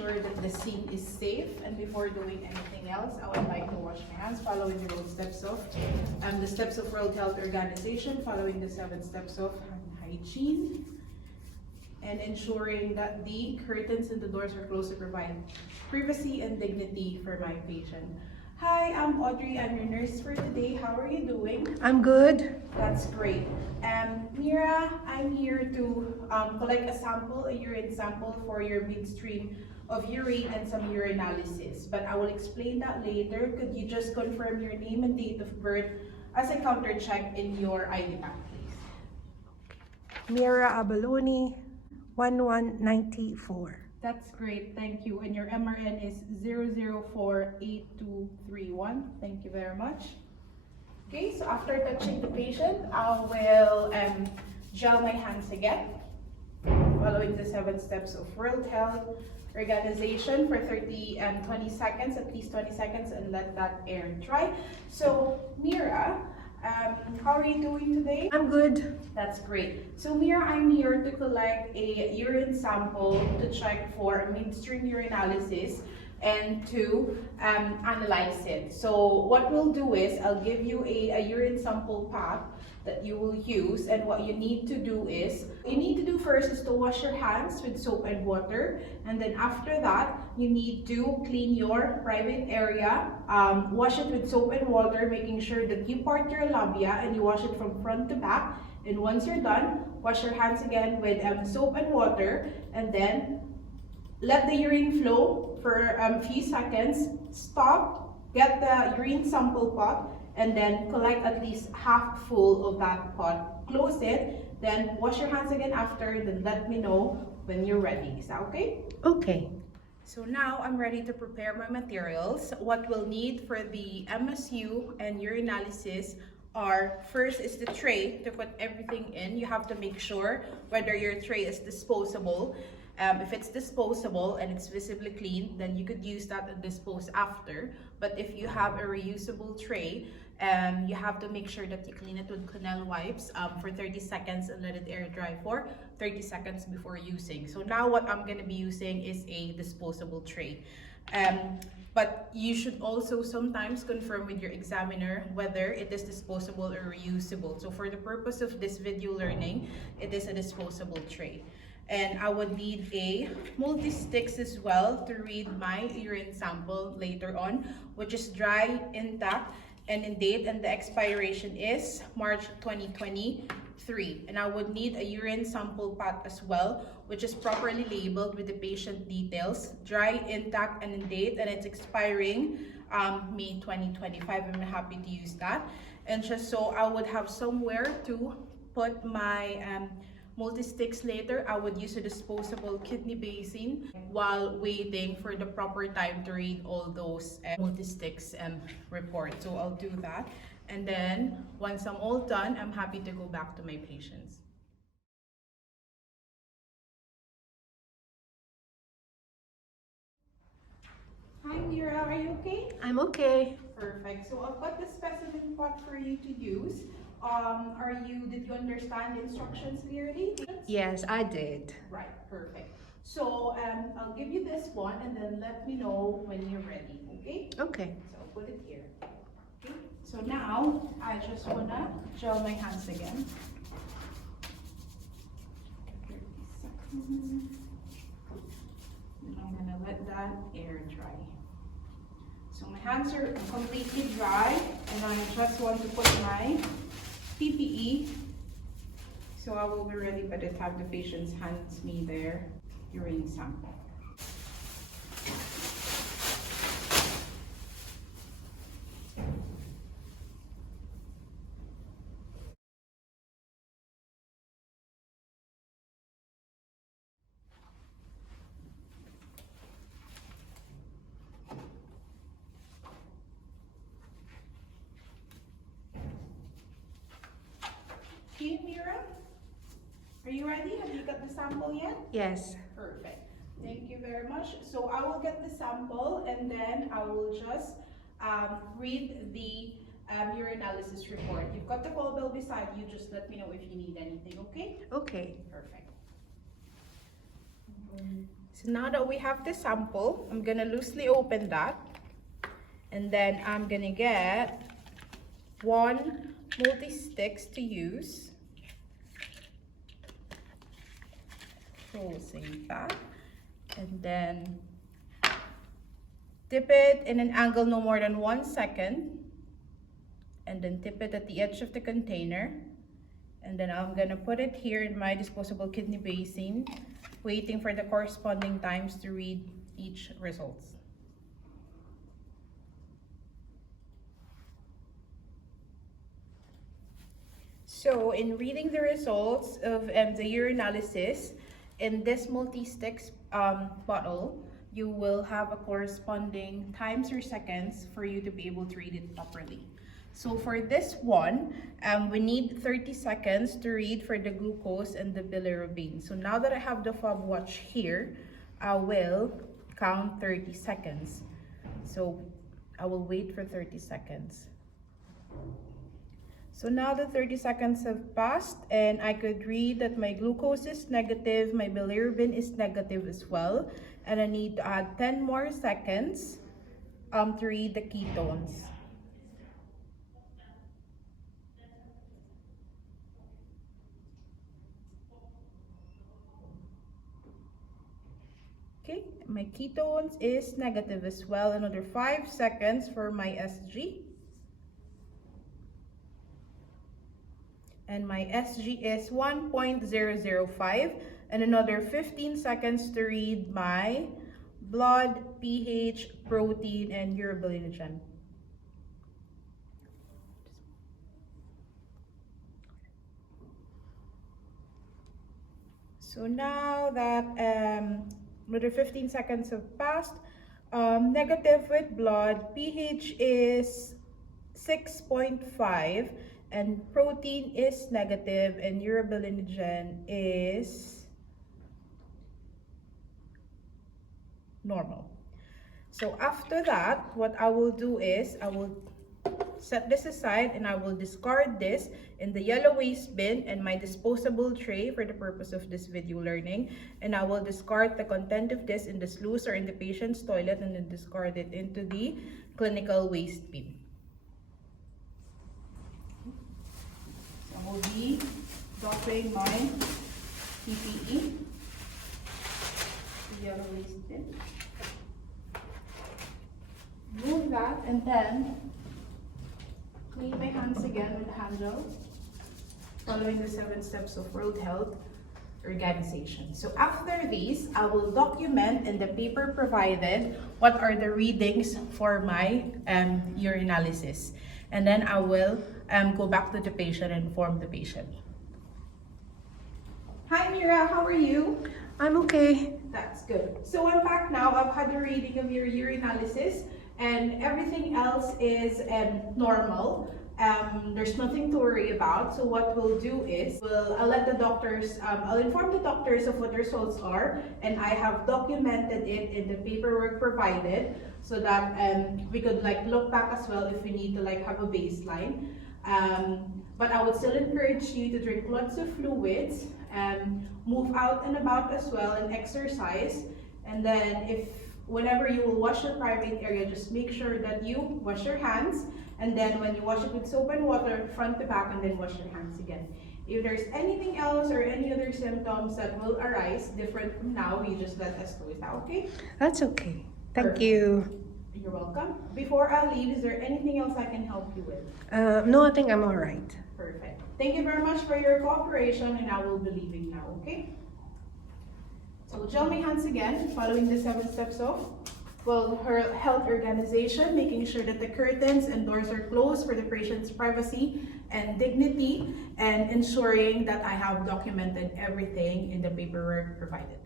sure that the scene is safe, and before doing anything else, I would like to wash my hands following the steps of World Health Organization, following the 7 steps of hand hygiene, and ensuring that the curtains and the doors are closed to provide privacy and dignity for my patient. Hi, I'm Audrey. I'm your nurse for today. How are you doing? I'm good. That's great. Mira, I'm here to collect a urine sample for your midstream of urine and some urinalysis. But I will explain that later. Could you just confirm your name and date of birth as a counter check in your ID pack, please? Mira Abalone, 1194. That's great, thank you. And your MRN is 0048231. Thank you very much. Okay, so after touching the patient, I will gel my hands again, following the 7 steps of World Health Organization for 20 seconds, at least 20 seconds, and let that air dry. So, Mira, how are you doing today? I'm good. That's great. So Mira, I'm here to collect a urine sample to check for midstream urinalysis and to analyze it. So what we'll do is I'll give you a urine sample pack that you will use, and what you need to do first is to wash your hands with soap and water, and then after that you need to clean your private area. Wash it with soap and water, making sure that you part your labia and you wash it from front to back. And once you're done, wash your hands again with soap and water, and then let the urine flow for a few seconds. Stop, get the urine sample pot, and then collect at least half full of that pot. Close it, then wash your hands again after, then let me know when you're ready. Is that okay? Okay. So now I'm ready to prepare my materials. What we'll need for the MSU and urinalysis are, first is the tray to put everything in. You have to make sure whether your tray is disposable. If it's disposable and it's visibly clean, then you could use that and dispose after. But if you have a reusable tray, you have to make sure that you clean it with Clenel wipes for 30 seconds and let it air dry for 30 seconds before using. So now what I'm going to be using is a disposable tray. But you should also sometimes confirm with your examiner whether it is disposable or reusable. So for the purpose of this video learning, it is a disposable tray. And I would need a multi-sticks as well to read my urine sample later on, which is dry, intact, and in date, and the expiration is March 2023. And I would need a urine sample pack as well, which is properly labeled with the patient details, dry, intact, and in date, and it's expiring May 2025. I'm happy to use that. And just so I would have somewhere to put my multi-sticks later, I would use a disposable kidney basin while waiting for the proper time to read all those multi-sticks reports. So I'll do that. And then once I'm all done, I'm happy to go back to my patients. Hi Mira, are you okay? I'm okay. Perfect. So I've got the specimen pot for you to use. Did you understand the instructions clearly? Yes, I did. Right, perfect. So I'll give you this one and then let me know when you're ready, okay? Okay. So I'll put it here. Okay. So now I just wanna gel my hands again. 30 seconds. And I'm gonna let that air dry. So my hands are completely dry, and I just want to put my PPE. So I will be ready by the time the patient hands me their urine sample. Okay, Mira, are you ready? Have you got the sample yet? Yes. Perfect. Thank you very much. So I will get the sample and then I will just read the urinalysis report. You've got the call bell beside you. Just let me know if you need anything, okay? Okay. Perfect. So now that we have the sample, I'm gonna loosely open that. And then I'm gonna get 1 multi-sticks to use. Closing that. And then dip it in an angle no more than 1 second. And then tip it at the edge of the container. And then I'm gonna put it here in my disposable kidney basin, waiting for the corresponding times to read each results. So in reading the results of the urinalysis, in this multi-sticks bottle, you will have a corresponding times or seconds for you to be able to read it properly. So for this one, we need 30 seconds to read for the glucose and the bilirubin. So now that I have the fob watch here, I will count 30 seconds. So I will wait for 30 seconds. So now the 30 seconds have passed and I could read that my glucose is negative, my bilirubin is negative as well. And I need to add 10 more seconds to read the ketones. Okay, my ketones is negative as well. Another 5 seconds for my SG. And my SG is 1.005. And another 15 seconds to read my blood, pH, protein, and urobilinogen. So now that another 15 seconds have passed, negative with blood, pH is 6.5, and protein is negative, and urobilinogen is normal. So after that, what I will do is I will set this aside and I will discard this in the yellow waste bin and my disposable tray for the purpose of this video learning, and I will discard the content of this in the sluice or in the patient's toilet and then discard it into the clinical waste bin. So I will be dropping my PPE, the yellow waste bin. Move that and then clean my hands again with the hand gel, following the 7 steps of World Health Organization. So after these, I will document in the paper provided what are the readings for my urinalysis. And then I will go back to the patient and inform the patient. Hi Mira, how are you? I'm okay. That's good. So I'm back now. I've had a reading of your urinalysis and everything else is normal. There's nothing to worry about. So what we'll do is I'll let the doctors, I'll inform the doctors of what the results are, and I have documented it in the paperwork provided so that we could like look back as well if we need to like have a baseline. But I would still encourage you to drink lots of fluids, move out and about as well, and exercise. And then whenever you will wash your private area, just make sure that you wash your hands, and then when you wash it with soap and water, front to back, and then wash your hands again. If there's anything else or any other symptoms that will arise different from now, you just let us know. Is that okay? That's okay. Thank Perfect. you. You're welcome. Before I leave, is there anything else I can help you with? No, I think I'm all right. Perfect. Thank you very much for your cooperation, and I will be leaving now, okay? So gel my hands again, following the 7 steps of World Health Organization, making sure that the curtains and doors are closed for the patient's privacy and dignity, and ensuring that I have documented everything in the paperwork provided.